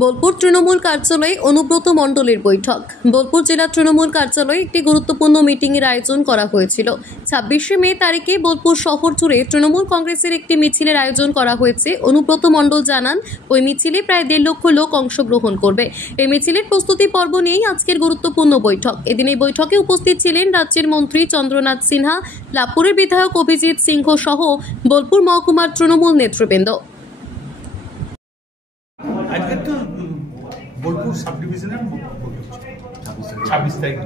বোলপুর তৃণমূল কার্যালয়ে অনুব্রত মণ্ডলের বৈঠক। বোলপুর জেলা তৃণমূল কার্যালয়ে একটি গুরুত্বপূর্ণ মিটিংয়ের আয়োজন করা হয়েছিল। 26শে মে তারিখে বোলপুর শহর জুড়ে তৃণমূল কংগ্রেসের একটি মিছিলের আয়োজন করা হয়েছে। অনুব্রত মণ্ডল জানান, ওই মিছিলে প্রায় 1.5 লক্ষ লোক অংশগ্রহণ করবে। এই মিছিলের প্রস্তুতি পর্ব নিয়েই আজকের গুরুত্বপূর্ণ বৈঠক। এদিন এই বৈঠকে উপস্থিত ছিলেন রাজ্যের মন্ত্রী চন্দ্রনাথ সিনহা, লাভপুরের বিধায়ক অভিজিৎ সিংহ সহ বোলপুর মহকুমার তৃণমূল নেতৃবৃন্দ। আজকে তো বোলপুর সাব ডিভিশনের 26 তারিখ।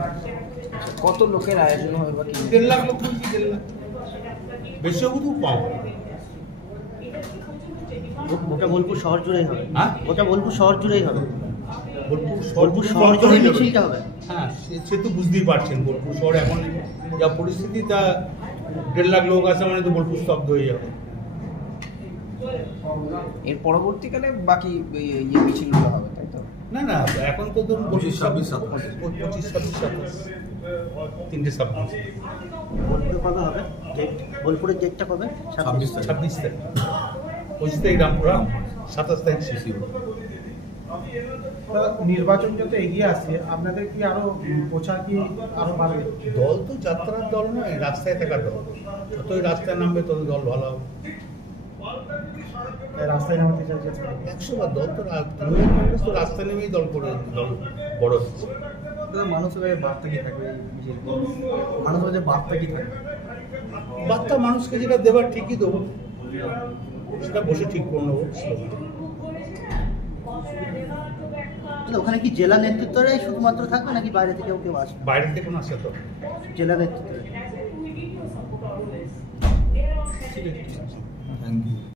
কত লোকের আয়োজন হবে বা কি? 1.5 লাখ লোক, 1.5 লাখ, বেশি হবে তো কম। ওটা বোলপুর শহর জুড়েই হবে। হ্যাঁ, ওটা বোলপুর শহর জুড়েই হবে। বোলপুর শহর জুড়েই মিছিলটা হবে। হ্যাঁ, সে তো বুঝতেই পারছেন বোলপুর শহর এখন যা পরিস্থিতি, তা 1.5 লাখ লোক আছে মানে তো বোলপুর স্তব্ধ হয়ে যাবে। এর পরবর্তীকালে বাকি মিছিলগুলো হবে, তাই তো? না না, এখন তো ধরুন 25, 26, 27 তিনটে সাব ডিভিশন। বোলপুরে কবে হবে? বোলপুরের ডেটটা কবে? 26 তারিখ, 25 তারিখ রামপুরা, 27 তারিখ শিশি। নির্বাচন যত এগিয়ে আসছে, আপনাদের কি আরো প্রচার কি আরো বাড়বে? দল তো যাত্রার দল নয়, রাস্তায় থাকার দল। যতই রাস্তায় নামবে তত দল ভালো হবে। রাস্তায় নামাতে চাইছে 100বার দল তো তৃণমূল কংগ্রেস তো রাস্তায় নেমেই দল করে দল বড় হচ্ছে। মানুষের কাছে বার্তা কি থাকবে? মানুষের কাছে বার্তা কি থাকবে? বার্তা মানুষকে যেটা দেবার ঠিকই দেবো, সেটা বসে ঠিক করে নেবো। ওখানে কি জেলা নেতৃত্বরাই শুধুমাত্র থাকবে নাকি বাইরে থেকে কেউ আসবে? বাইরে থেকে কোনো আসে তো জেলা নেতৃত্ব। ঠিক আছে, থ্যাংক ইউ।